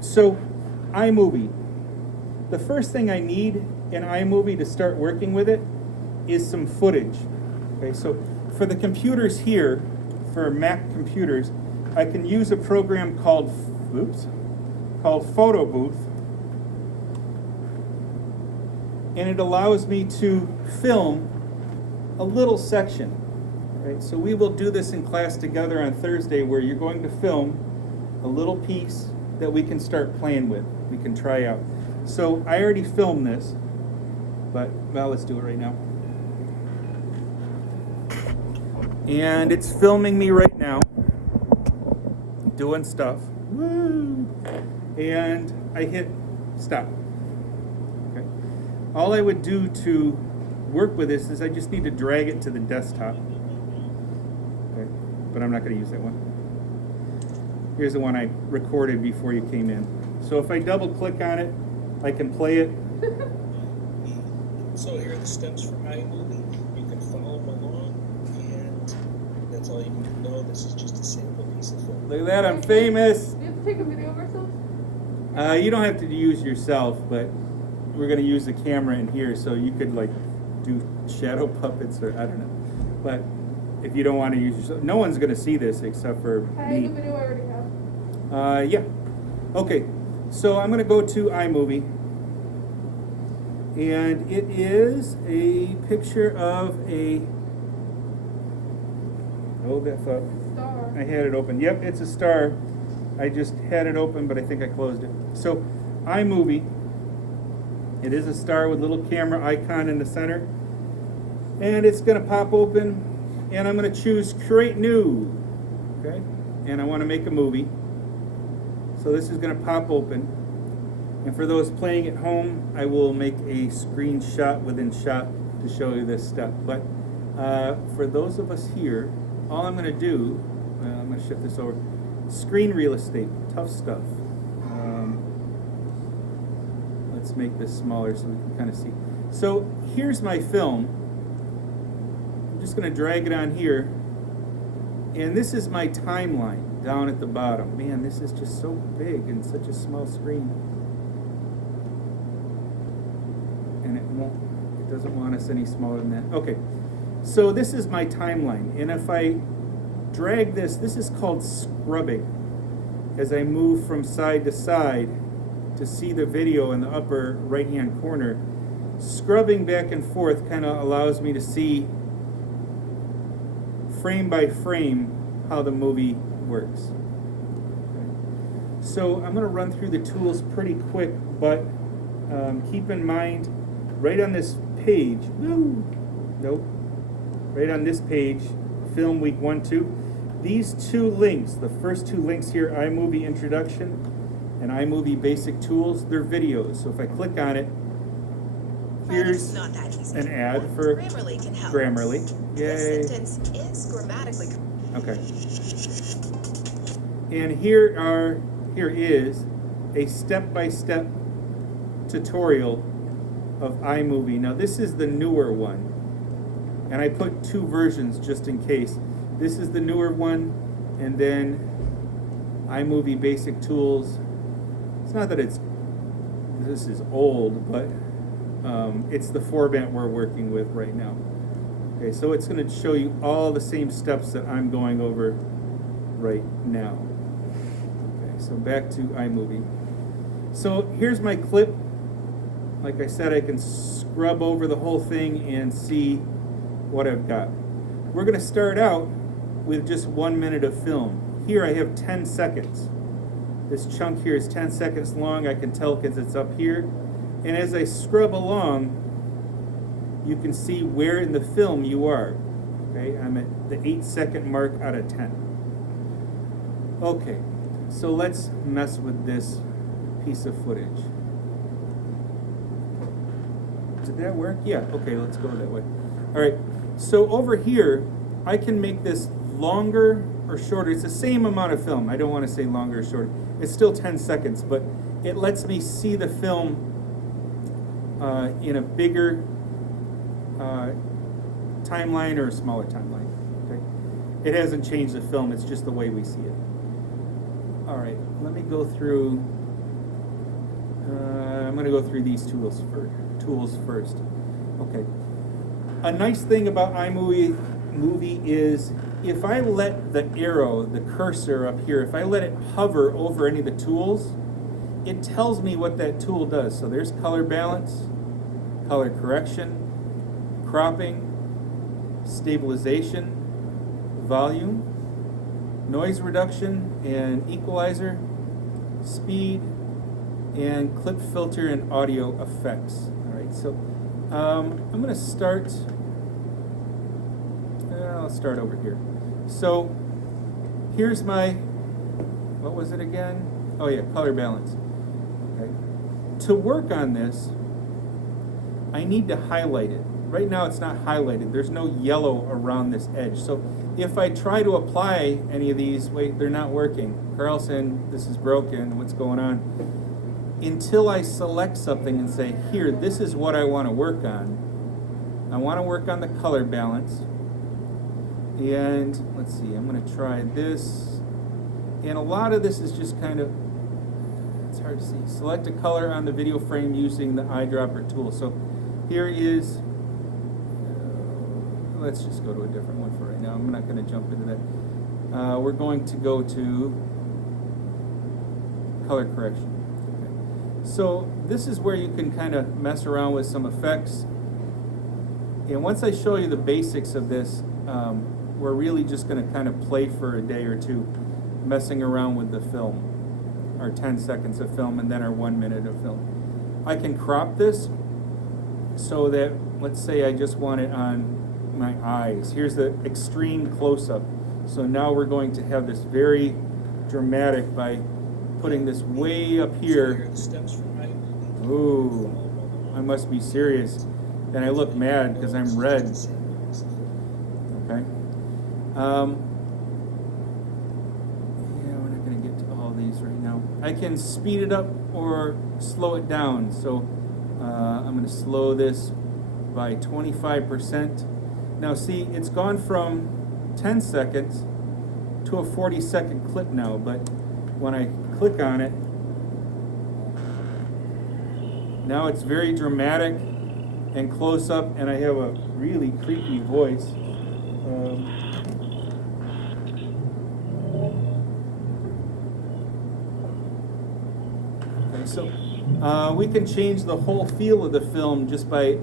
So, iMovie. The first thing I need in iMovie to start working with it is some footage. Okay, so for the computers here, for Mac computers, I can use a program called Photo Booth, and it allows me to film a little section. Right? So we will do this in class together on Thursday, where you're going to film a little piece that we can start playing with, we can try out. So I already filmed this, but well, let's do it right now. And it's filming me right now, doing stuff. Woo! And I hit stop. Okay. All I would do to work with this is I just need to drag it to the desktop. Okay. But I'm not going to use that one. Here's the one I recorded before you came in. So if I double click on it, I can play it. So here are the steps for iMovie. You can follow them along, and that's all you need to know. This is just a sample piece of film. Look at that, I'm famous. Do you have to take a video of ourselves? You don't have to use yourself, but we're going to use the camera in here, so you could like do shadow puppets or I don't know. But if you don't want to use yourself, no one's going to see this except for I me. have a video I already have. Yeah. Okay. So I'm going to go to iMovie, and it is a picture of a. Oh, that thought. Star. I had it open. Yep, it's a star. I just had it open, but I think I closed it. So, iMovie. It is a star with a little camera icon in the center, and it's going to pop open, and I'm going to choose Create New. Okay, and I want to make a movie. So this is going to pop open, and for those playing at home, I will make a screenshot within shot to show you this step. But for those of us here, all I'm going to do, I'm going to shift this over, screen real estate, tough stuff. Let's make this smaller so we can kind of see. So here's my film. I'm just going to drag it on here, and this is my timeline down at the bottom. Man, this is just so big and such a small screen. And it doesn't want us any smaller than that. Okay, so this is my timeline. And if I drag this, this is called scrubbing. As I move from side to side to see the video in the upper right-hand corner, scrubbing back and forth kind of allows me to see frame by frame how the movie works. Okay. So I'm going to run through the tools pretty quick, but keep in mind, right on this page, right on this page, Film Week 1, 2, these two links, the first two links here, iMovie Introduction and iMovie Basic Tools, they're videos. So if I click on it, here's an ad for Grammarly can help. Grammarly. Yay. This sentence is grammatically. Okay. And here is a step-by-step tutorial of iMovie. Now this is the newer one, and I put two versions just in case. This is the newer one, and then iMovie Basic Tools. It's not that this is old, but it's the format we're working with right now. Okay, so it's going to show you all the same steps that I'm going over right now. Okay, so back to iMovie. So here's my clip. Like I said, I can scrub over the whole thing and see what I've got. We're going to start out with just 1 minute of film. Here I have 10 seconds. This chunk here is 10 seconds long. I can tell because it's up here. And as I scrub along, you can see where in the film you are. Okay, I'm at the 8-second mark out of 10. Okay, so let's mess with this piece of footage. Did that work? Yeah, okay, let's go that way. All right, so over here, I can make this longer or shorter. It's the same amount of film. I don't want to say longer or shorter. It's still 10 seconds, but it lets me see the film in a bigger timeline or a smaller timeline. Okay? It hasn't changed the film, it's just the way we see it. All right, let me go through I'm going to go through these tools first. Okay. A nice thing about iMovie is if I let the arrow, the cursor up here, if I let it hover over any of the tools, it tells me what that tool does. So there's color balance, color correction, cropping, stabilization, volume, noise reduction and equalizer, speed, and clip filter and audio effects. All right, so I'm going to start. I'll start over here. So here's my, what was it again? Oh yeah, color balance. Okay. To work on this, I need to highlight it. Right now it's not highlighted. There's no yellow around this edge. So if I try to apply any of these, wait, they're not working. Carlson, this is broken. What's going on? Until I select something and say, here, this is what I want to work on. I want to work on the color balance. And let's see, I'm going to try this. And a lot of this is just kind of, it's hard to see. Select a color on the video frame using the eyedropper tool. So here is, let's just go to a different one for right now. I'm not going to jump into that. We're going to go to color correction. Okay. So this is where you can kind of mess around with some effects. And once I show you the basics of this, we're really just going to kind of play for a day or two, messing around with the film, our 10 seconds of film and then our 1 minute of film. I can crop this so that, let's say I just want it on my eyes. Here's the extreme close-up. So now we're going to have this very dramatic by putting this way up So here are here. the steps for iMovie. Ooh, Follow along. I must be serious. And I look mad because I'm red. It's just a sample piece of film. Okay. Yeah, we're not going to get to all these right now. I can speed it up or slow it down. So I'm going to slow this by 25%. Now see, it's gone from 10 seconds to a 40-second clip now, but when I click on it, now it's very dramatic and close up, and I have a really creepy voice. Okay, so we can change the whole feel of the film just by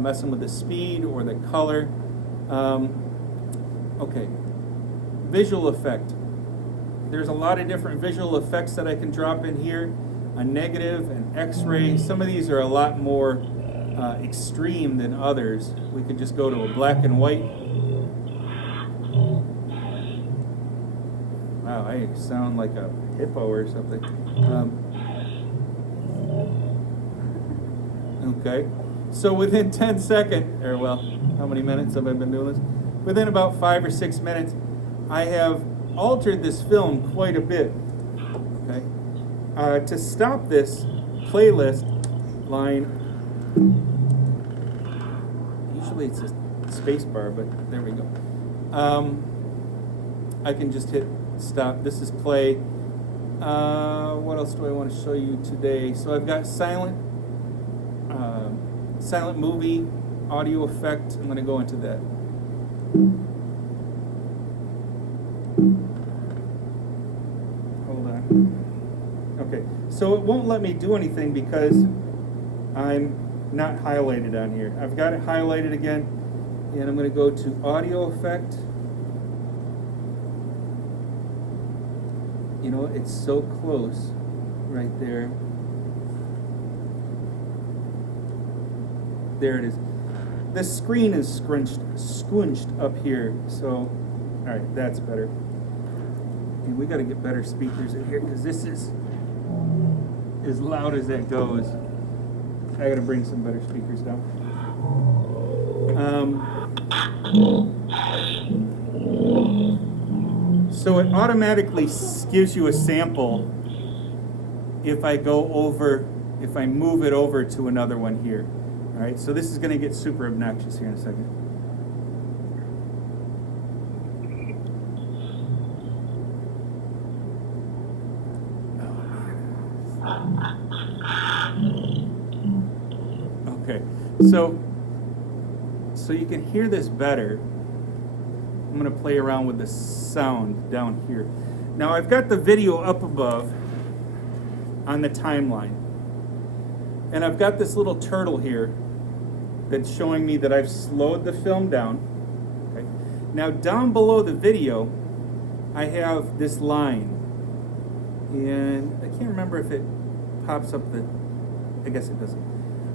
messing with the speed or the color. Okay, visual effect. There's a lot of different visual effects that I can drop in here. A negative, an X-ray. Some of these are a lot more extreme than others. We could just go to a black and white. Wow, I sound like a hippo or something. Okay, so within 10 seconds, or well, how many minutes have I been doing this? Within about 5 or 6 minutes, I have altered this film quite a bit. Okay, to stop this playlist line, usually it's a space bar, but there we go. I can just hit stop. This is play. What else do I want to show you today? So I've got silent movie, audio effect. I'm going to go into that. Hold on. Okay, so it won't let me do anything because I'm not highlighted on here. I've got it highlighted again, and I'm going to go to audio effect. You know, it's so close right there. There it is. The screen is squinched up here, so, all right, that's better. And we got to get better speakers in here because this is as loud as that goes. I got to bring some better speakers down. So it automatically gives you a sample if I move it over to another one here. All right, so this is going to get super obnoxious here in a second. So you can hear this better. I'm going to play around with the sound down here. Now I've got the video up above on the timeline. And I've got this little turtle here that's showing me that I've slowed the film down. Okay. Now down below the video, I have this line. And I can't remember if it pops up the, I guess it doesn't.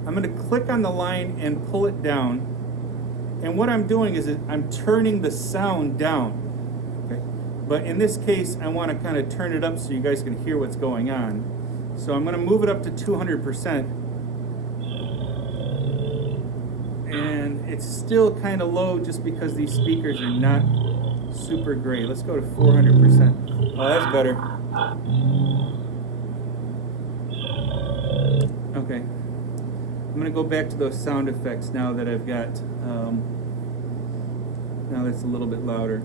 I'm going to click on the line and pull it down. And what I'm doing is I'm turning the sound down. Okay? But in this case, I want to kind of turn it up so you guys can hear what's going on. So I'm going to move it up to 200%. And it's still kind of low just because these speakers are not super great. Let's go to 400%. Oh, that's better. Okay. I'm going to go back to those sound effects now that I've got, now that's a little bit louder.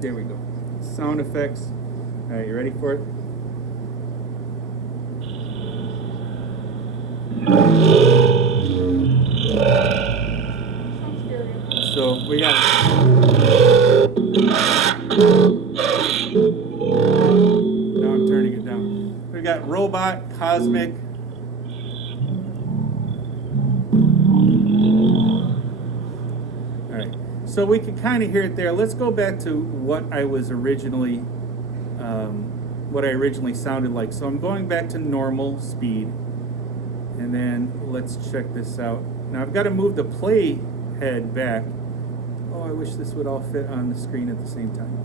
There we go. Sound effects. All right, you ready for it? Sounds scary. So we got. Now I'm turning it down. We got robot, cosmic. All right. So we can kind of hear it there. Let's go back to what I was originally, what I originally sounded like. So I'm going back to normal speed, and then let's check this out. Now I've got to move the play head back. Oh, I wish this would all fit on the screen at the same time.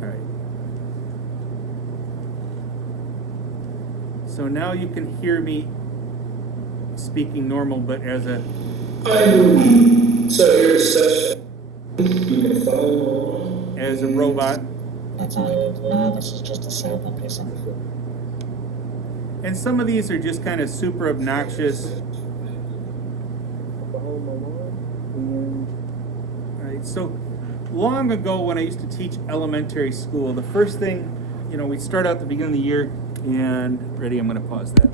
All right. So now you can hear me speaking normal, but as a So here's session. You can follow along. as a robot. That's all you need to know. This is just a sample piece of the film. And some of these are just kind of super obnoxious. Follow along. Right. So long ago when I used to teach elementary school, the first thing, we start out at the beginning of the year, and ready, I'm going to pause that.